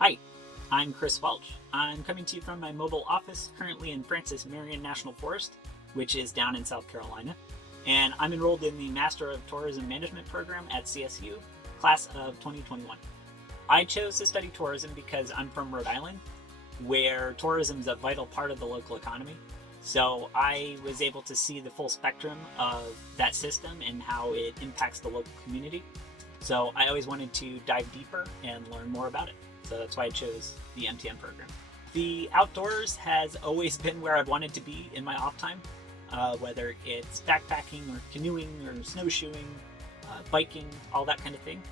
Hi, I'm Chris Welch. I'm coming to you from my mobile office currently in Francis Marion National Forest, which is down in South Carolina. And I'm enrolled in the Master of Tourism Management program at CSU, class of 2021. I chose to study tourism because I'm from Rhode Island, where tourism is a vital part of the local economy. So I was able to see the full spectrum of that system and how it impacts the local community. So I always wanted to dive deeper and learn more about it. So that's why I chose the MTM program. The outdoors has always been where I've wanted to be in my off time, whether it's backpacking or canoeing or snowshoeing, biking, all that kind of thing.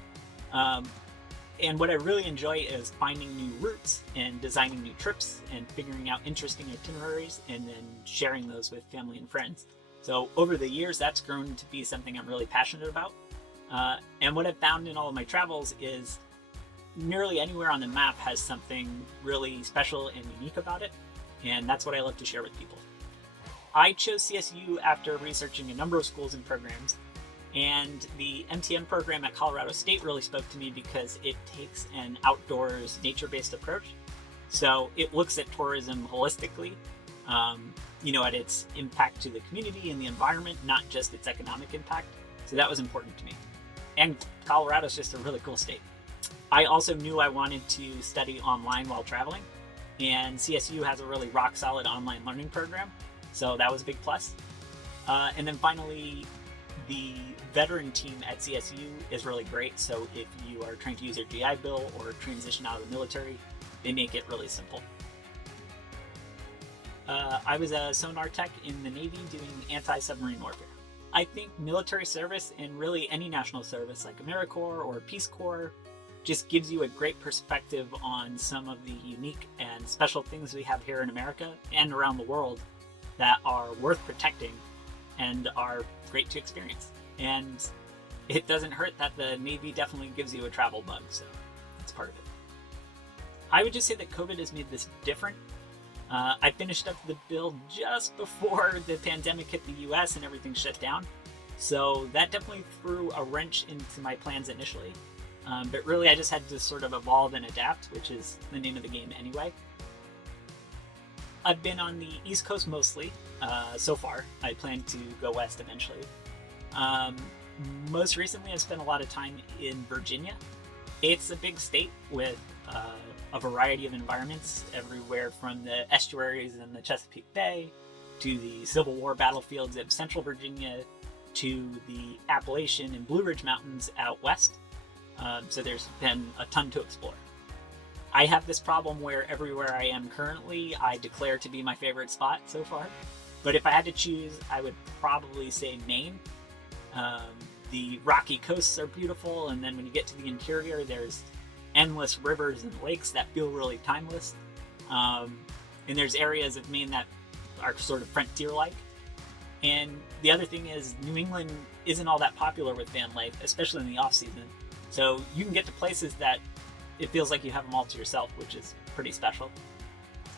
And what I really enjoy is finding new routes and designing new trips and figuring out interesting itineraries and then sharing those with family and friends. So over the years, that's grown to be something I'm really passionate about. And what I've found in all of my travels is nearly anywhere on the map has something really special and unique about it, and that's what I love to share with people. I chose CSU after researching a number of schools and programs, and the MTM program at Colorado State really spoke to me because it takes an outdoors, nature-based approach. So it looks at tourism holistically, at its impact to the community and the environment, not just its economic impact. So that was important to me. And Colorado's just a really cool state. I also knew I wanted to study online while traveling, and CSU has a really rock solid online learning program, so that was a big plus. And then finally, the veteran team at CSU is really great, so if you are trying to use your GI Bill or transition out of the military, they make it really simple. I was a sonar tech in the Navy doing anti-submarine warfare. I think military service and really any national service like AmeriCorps or Peace Corps just gives you a great perspective on some of the unique and special things we have here in America and around the world that are worth protecting and are great to experience. And it doesn't hurt that the Navy definitely gives you a travel bug, so that's part of it. I would just say that COVID has made this different. I finished up the build just before the pandemic hit the US and everything shut down, so that definitely threw a wrench into my plans initially. But really, I just had to sort of evolve and adapt, which is the name of the game anyway. I've been on the East Coast mostly so far. I plan to go west eventually. Most recently, I've spent a lot of time in Virginia. It's a big state with a variety of environments, everywhere from the estuaries in the Chesapeake Bay to the Civil War battlefields of Central Virginia to the Appalachian and Blue Ridge Mountains out west. So there's been a ton to explore. I have this problem where everywhere I am currently, I declare to be my favorite spot so far. But if I had to choose, I would probably say Maine. The rocky coasts are beautiful, and then when you get to the interior, there's endless rivers and lakes that feel really timeless. And there's areas of Maine that are sort of frontier-like. And the other thing is, New England isn't all that popular with van life, especially in the off-season. So you can get to places that it feels like you have them all to yourself, which is pretty special.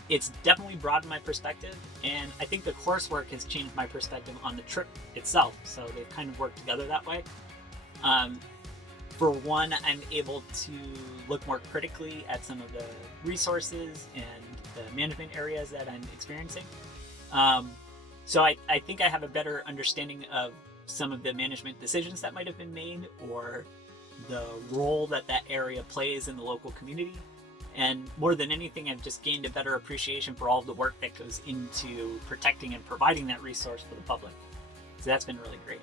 It's definitely broadened my perspective, and I think the coursework has changed my perspective on the trip itself, so they've kind of worked together that way. For one, I'm able to look more critically at some of the resources and the management areas that I'm experiencing. So I think I have a better understanding of some of the management decisions that might have been made, or the role that area plays in the local community. And more than anything, I've just gained a better appreciation for all of the work that goes into protecting and providing that resource for the public. So that's been really great.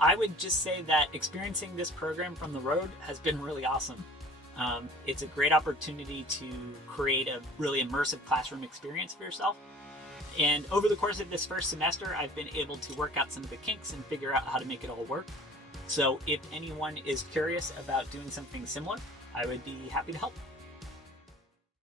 I would just say that experiencing this program from the road has been really awesome. It's a great opportunity to create a really immersive classroom experience for yourself. And over the course of this first semester, I've been able to work out some of the kinks and figure out how to make it all work. So if anyone is curious about doing something similar, I would be happy to help.